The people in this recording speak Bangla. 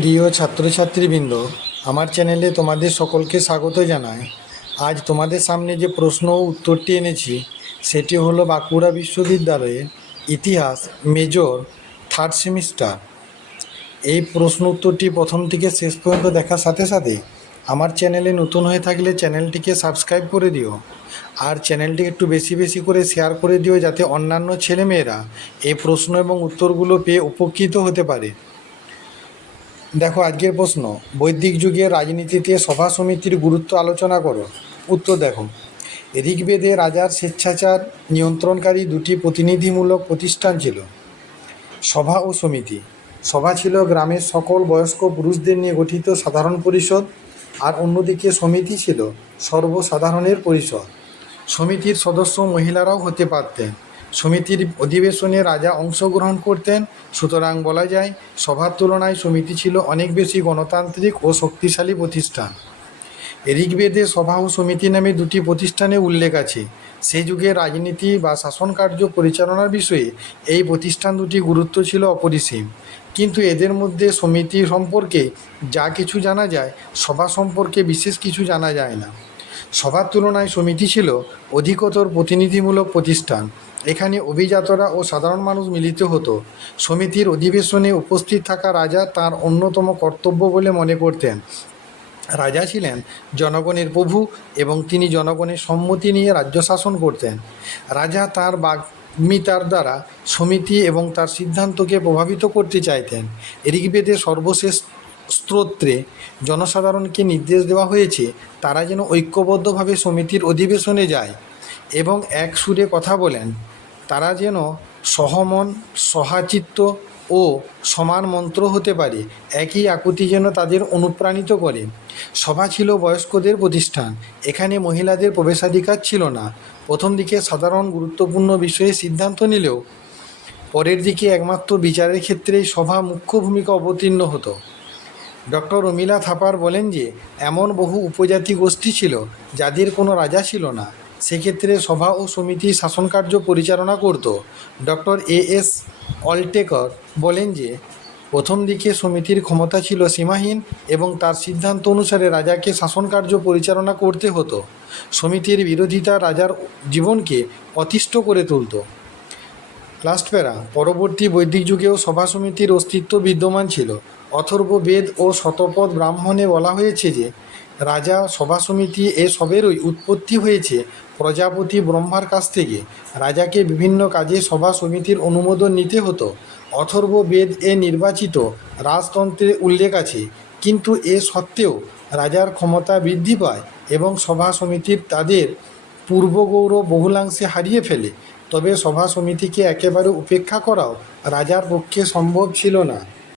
প্রিয় ছাত্রছাত্রীবৃন্দ, আমার চ্যানেলে তোমাদের সকলকে স্বাগত জানাই। আজ তোমাদের সামনে যে প্রশ্ন ও উত্তরটি এনেছি সেটি হলো বাঁকুড়া বিশ্ববিদ্যালয়ের ইতিহাস মেজর থার্ড সেমিস্টার। এই প্রশ্ন উত্তরটি প্রথম থেকে শেষ পর্যন্ত দেখার সাথে সাথে আমার চ্যানেলে নতুন হয়ে থাকলে চ্যানেলটিকে সাবস্ক্রাইব করে দিও, আর চ্যানেলটিকে একটু বেশি বেশি করে শেয়ার করে দিও, যাতে অন্যান্য ছেলেমেয়েরা এই প্রশ্ন এবং উত্তরগুলো পেয়ে উপকৃত হতে পারে। দেখো, আজকের প্রশ্ন, বৈদিক যুগের রাজনীতিতে সভা সমিতির গুরুত্ব আলোচনা করো। উত্তর দেখো, ঋগ্বেদে রাজার স্বেচ্ছাচার নিয়ন্ত্রণকারী দুটি প্রতিনিধিমূলক প্রতিষ্ঠান ছিল, সভা ও সমিতি। সভা ছিল গ্রামের সকল বয়স্ক পুরুষদের নিয়ে গঠিত সাধারণ পরিষদ, আর অন্যদিকে সমিতি ছিল সর্বসাধারণের পরিষদ। সমিতির সদস্য মহিলারাও হতে পারতেন। সমিতির অধিবেশনে রাজা অংশগ্রহণ করতেন। সুতরাং বলা যায়, সভার তুলনায় সমিতি ছিল অনেক বেশি গণতান্ত্রিক ও শক্তিশালী প্রতিষ্ঠান। ঋগ্বেদে সভা ও সমিতি নামে দুটি প্রতিষ্ঠানের উল্লেখ আছে। সেই যুগে রাজনীতি বা শাসন কার্য পরিচালনার বিষয়ে এই প্রতিষ্ঠান দুটি গুরুত্ব ছিল অপরিসীম। কিন্তু এদের মধ্যে সমিতি সম্পর্কে যা কিছু জানা যায়, সভা সম্পর্কে বিশেষ কিছু জানা যায় না। সভার তুলনায় সমিতি ছিল অধিকতর প্রতিনিধিমূলক প্রতিষ্ঠান। এখানে অভিজাতরা ও সাধারণ মানুষ মিলিত হতো। সমিতির অধিবেশনে উপস্থিত থাকা রাজা তার অন্যতম কর্তব্য বলে মনে করতেন। রাজা ছিলেন জনগণের প্রভু এবং তিনি জনগণের সম্মতি নিয়ে রাজ্য শাসন করতেন। রাজা তার বাগ্মিতার দ্বারা সমিতি এবং তার সিদ্ধান্তকে প্রভাবিত করতে চাইতেন। ঋগ্বেদের সর্বশেষ স্তোত্রে জনসাধারণকে নির্দেশ দেওয়া হয়েছে তারা যেন ঐক্যবদ্ধভাবে সমিতির অধিবেশনে যায় এবং এক সুরে কথা বলেন। তারা যেন সহমন, সহাচিত্ত ও সমান মন্ত্র হতে পারে। একই আকুতি যেন তাদের অনুপ্রাণিত করে। সভা ছিল বয়স্কদের প্রতিষ্ঠান। এখানে মহিলাদের প্রবেশাধিকার ছিল না। প্রথম দিকে সাধারণ গুরুত্বপূর্ণ বিষয়ে সিদ্ধান্ত নিলেও পরের দিকে একমাত্র বিচারের ক্ষেত্রেই সভা মুখ্য ভূমিকা অবতীর্ণ হতো। ডক্টর অমিলা থাপার বলেন যে, এমন বহু উপজাতি গোষ্ঠী ছিল যাদের কোনো রাজা ছিল না। সেক্ষেত্রে সভা ও সমিতি শাসনকার্য পরিচালনা করত। ডক্টর এস অলটেকর বলেন যে, প্রথম দিকে সমিতির ক্ষমতা ছিল সীমাহীন এবং তার সিদ্ধান্ত অনুসারে রাজাকে শাসনকার্য পরিচালনা করতে হতো। সমিতির বিরোধিতা রাজার জীবনকে অতিষ্ঠ করে তুলত। লাস্ট প্যারা, পরবর্তী বৈদিক যুগেও সভা সমিতির অস্তিত্ব বিদ্যমান ছিল। অথর্ববেদ ও শতপথ ব্রাহ্মণে বলা হয়েছে যে, রাজা সভা সমিতি এসবেরই উৎপত্তি হয়েছে প্রজাপতি ব্রহ্মার কাছ থেকে। রাজাকে বিভিন্ন কাজে সভা সমিতির অনুমোদন নিতে হতো। অথর্ববেদ নির্বাচিত রাজতন্ত্রের উল্লেখ আছে, কিন্তু এ সত্ত্বেও রাজার ক্ষমতা বৃদ্ধি পায় এবং সভা সমিতির তাদের পূর্বগৌরব বহুলাংশে হারিয়ে ফেলে। তবে সভা সমিতিকে একেবারে উপেক্ষা করাও রাজার পক্ষে সম্ভব ছিল না।